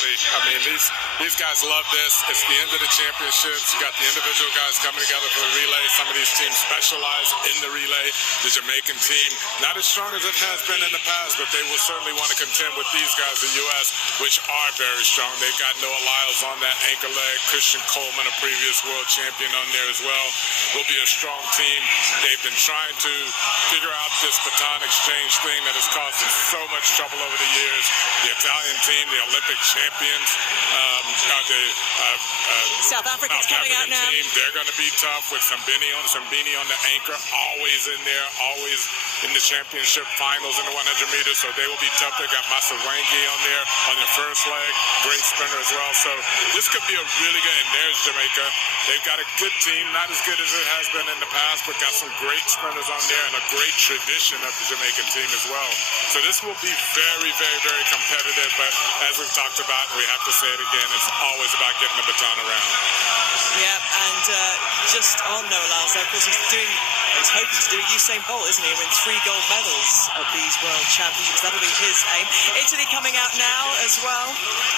absolutely. I mean, these guys love this. It's the end of the championships. You got the individual guys coming together for the relay. Some of these teams specialize in the relay. The Jamaican team, not as strong as it has been in the past, but they will certainly want to contend with these guys, the U.S., which are very strong. They've got Noah Lyles on that anchor leg. Christian Coleman, a previous world champion, on there as well. Will be a strong team. They've been trying to figure out this baton exchange thing that has caused them so much trouble over the years. The Italian team, the Olympic champions, South Africa's coming out now. Team, they're going to be tough with Sambini on the anchor, always in there, always in the championship finals in the 100 meters, so they will be tough. They got Masawangi on there on the first leg, great sprinter as well. So this could be a really good, and there's Jamaica. They've got a good team, not as good as it has been in the past, but got some great sprinters on there and a great tradition of the Jamaican team as well. So this will be very, very, very competitive, but as we've talked about, and we have to say it again, it's always about getting the baton around. Yeah, and just on Noah Lyles, of course, he's hoping to do Usain Bolt, isn't he? Win 3 gold medals at these World Championships. That'll be his aim. Italy coming out now as well.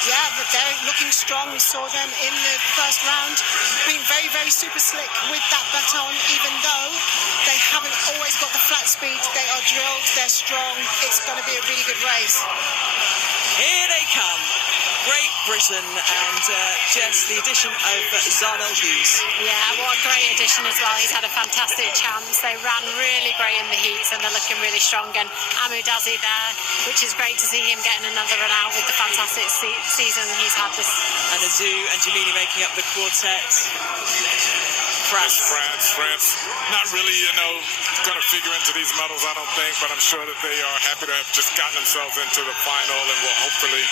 Yeah, but they're looking strong. We saw them in the first round being very, very super slick with that baton, even though they haven't always got the flat speed. They are drilled, they're strong. It's going to be a really good race. Here they come. Great Britain and Jess, the addition of Zarnell Hughes. Yeah, what a great addition as well. He's had a fantastic chance. They ran really great in the heats and they're looking really strong. And Amu Dazi there, which is great to see him getting another run out with the fantastic season he's had this. And Azu and Jamili making up the quartet. France, not really, going to figure into these medals, I don't think, but I'm sure that they are happy to have just gotten themselves into the final and will hopefully,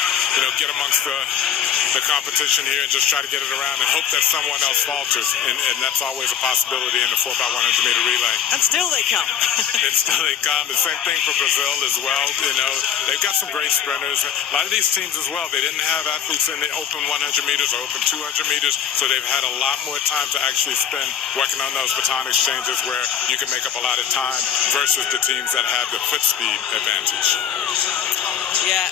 get amongst the competition here and just try to get it around and hope that someone else falters. And that's always a possibility in the 4x100 meter relay. And still they come. And still they come. The same thing for Brazil as well. They've got some great sprinters. A lot of these teams as well, they didn't have athletes in the open 100 meters or open 200 meters, so they've had a lot more time to actually spend working on those baton exchanges where you can make up a lot of time versus the teams that have the foot speed advantage. Yeah,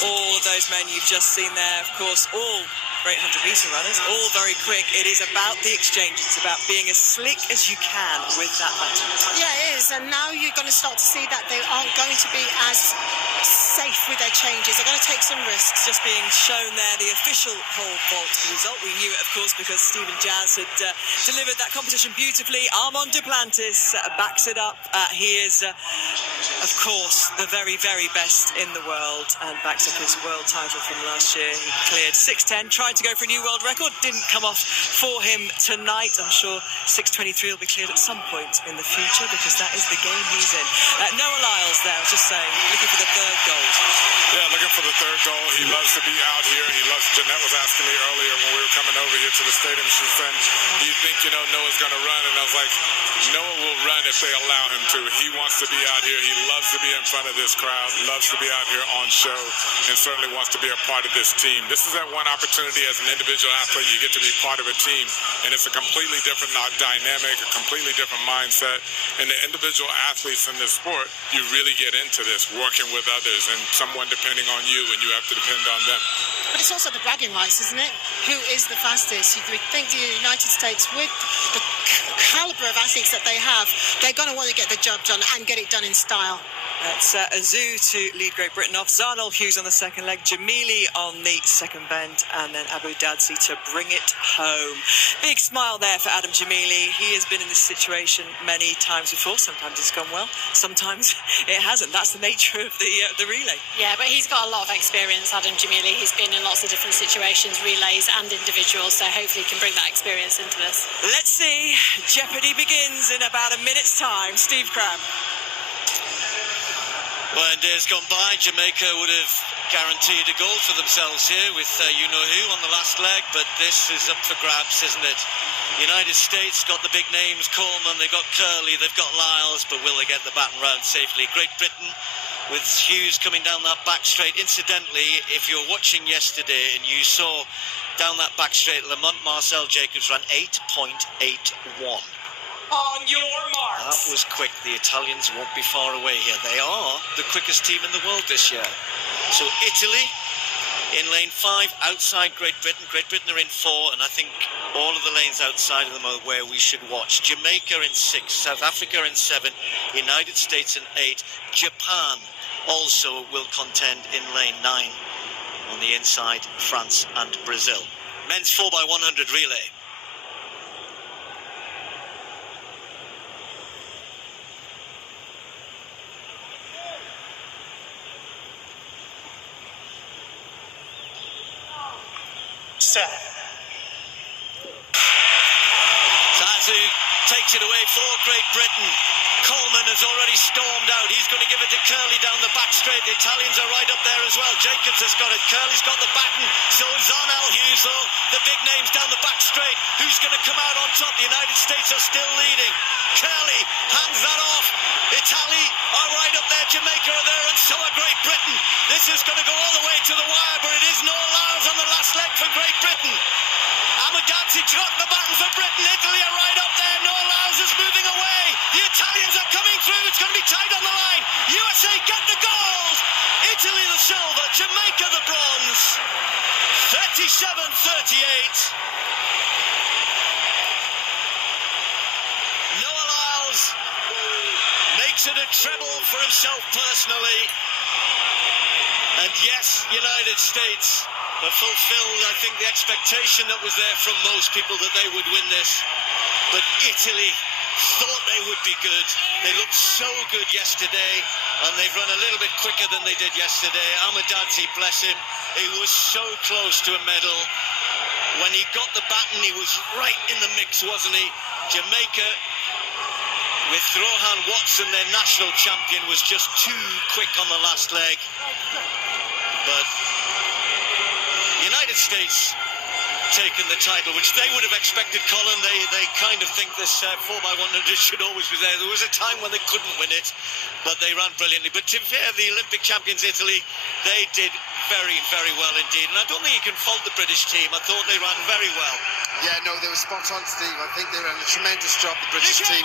all of those men you've just seen there, of course, all great 100-meter runners, all very quick. It is about the exchange. It's about being as slick as you can with that baton. Yeah, it is. And now you're going to start to see that they aren't going to be as safe with their changes. They're going to take some risks. Just being shown there, the official pole vault result. We knew it, of course, because Stephen Jazz had delivered that competition beautifully. Armand Duplantis backs it up. He is, of course, the very, very best in the world and backs up his world title from last year. He cleared 6:10, tried to go for a new world record, didn't come off for him tonight. I'm sure 6:23 will be cleared at some point in the future because that is the game he's in. Noah Lyles there, I was just saying, looking for the third gold. Yeah, looking for the third goal. He loves to be out here. Jeanette was asking me earlier when we were coming over here to the stadium. She said, do you think, Noah's going to run? And I was like, Noah will run if they allow him to. He wants to be out here. He loves to be in front of this crowd, loves to be out here on show, and certainly wants to be a part of this team. This is that one opportunity as an individual athlete. You get to be part of a team, and it's a completely different dynamic, a completely different mindset. And the individual athletes in this sport, you really get into this, working with others and someone depending on you, and you have to depend on them. But it's also the bragging rights, isn't it? Who is the fastest? You would think the United States, with the caliber of athletes that they have, they're going to want to get the job done and get it done in style. It's Azu to lead Great Britain off, Zarnell Hughes on the second leg, Jamili on the second bend, and then Abu Dadzi to bring it home. Big smile there for Adam Jamili. He has been in this situation many times before. Sometimes it's gone well, sometimes it hasn't. That's the nature of the relay. Yeah, but he's got a lot of experience, Adam Jamili. He's been in lots of different situations, relays and individuals, so hopefully he can bring that experience into this. Let's see. Jeopardy begins in about a minute's time. Steve Cram. Well, in days gone by, Jamaica would have guaranteed a goal for themselves here with you-know-who on the last leg, but this is up for grabs, isn't it? United States got the big names, Coleman, they've got Curley, they've got Lyles, but will they get the baton round safely? Great Britain with Hughes coming down that back straight. Incidentally, if you're watching yesterday and you saw down that back straight, Lamont Marcel Jacobs ran 8.81. On your marks. That was quick. The Italians won't be far away here. They are the quickest team in the world this year. So Italy In lane 5, outside Great Britain. Great Britain are in 4, and I think all of the lanes outside of them are where we should watch. Jamaica in 6, South Africa in 7, United States in 8. Japan also will contend in lane 9. On the inside, France and Brazil. Men's 4x100 relay. Set. Zazu takes it away for Great Britain. Coleman has already stormed out. He's going to give it to Curley down the back straight. The Italians are right up there as well. Jacobs has got it. Curley's got the baton. So is Arnell Hughes, though. The big names down the back straight. Who's going to come out on top? The United States are still leading. Curley hands that off. Italy are right up there. Jamaica are there, and so are Great Britain. This is going to go all the way to the wire, but it is Noel Lyles on the last leg for Great Britain. Amagazzi dropped the baton for Britain. Italy are right up there. Noel Lyles is moving away. The Italians are coming through. It's going to be tight on the line. USA get the gold. Italy the silver. Jamaica the bronze. 37-38. Noel Lyles makes it a treble for himself personally. And yes, United States have fulfilled, I think, the expectation that was there from most people that they would win this. But Italy thought they would be good. They looked so good yesterday, and they've run a little bit quicker than they did yesterday. Amagazzi, bless him, he was so close to a medal. When he got the baton, he was right in the mix, wasn't he? Jamaica, with Rohan Watson, their national champion, was just too quick on the last leg. But United States taken the title, which they would have expected, Colin. They kind of think this 4x100 should always be there. There was a time when they couldn't win it, but they ran brilliantly. But to be fair, the Olympic champions Italy, they did very, very well indeed. And I don't think you can fault the British team. I thought they ran very well. Yeah, no, they were spot on, Steve. I think they ran a tremendous job, the British team.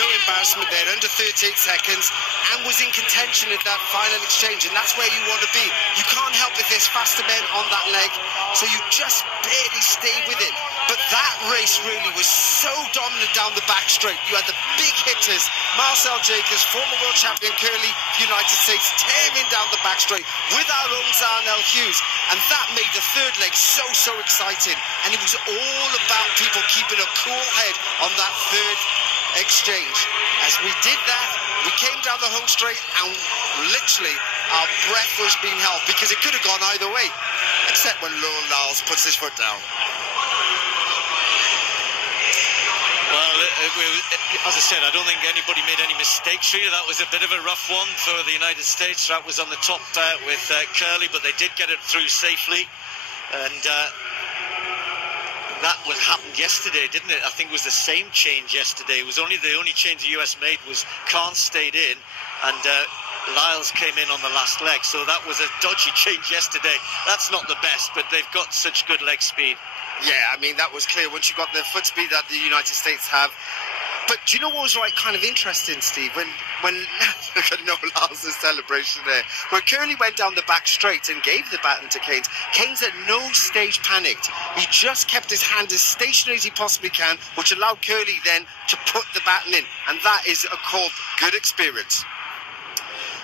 No embarrassment there, under 38 seconds, and was in contention in that final exchange, and that's where you want to be. You can't help if there's faster men on that leg, so you just barely stay with it. But that race really was so dominant down the back straight. You had the big hitters, Marcel Jacobs, former world champion Curley, United States, tearing down the back straight with our own Arnell Hughes, and that made the third leg so exciting. And it was all about people keeping a cool head on that third exchange. As we did that, we came down the home straight, and literally our breath was being held, because it could have gone either way, except when Noel Lyles puts his foot down. Well, as I said, I don't think anybody made any mistakes really. That was a bit of a rough one for the United States. That was on the top with Curley, but they did get it through safely. And that what happened yesterday, didn't it? I think it was the same change yesterday. It was the only change the US made was Khan stayed in, and Lyles came in on the last leg. So that was a dodgy change yesterday. That's not the best, but they've got such good leg speed. Yeah, I mean, that was clear once you got the foot speed that the United States have. But do you know what was kind of interesting, Steve? When look at Noel Lyles' celebration there. When Curley went down the back straight and gave the baton to Keynes, Keynes at no stage panicked. He just kept his hand as stationary as he possibly can, which allowed Curley then to put the baton in. And that is called good experience.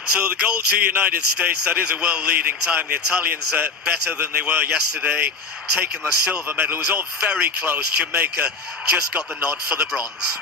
So the gold to United States, that is a world-leading time. The Italians are better than they were yesterday, taking the silver medal. It was all very close. Jamaica just got the nod for the bronze.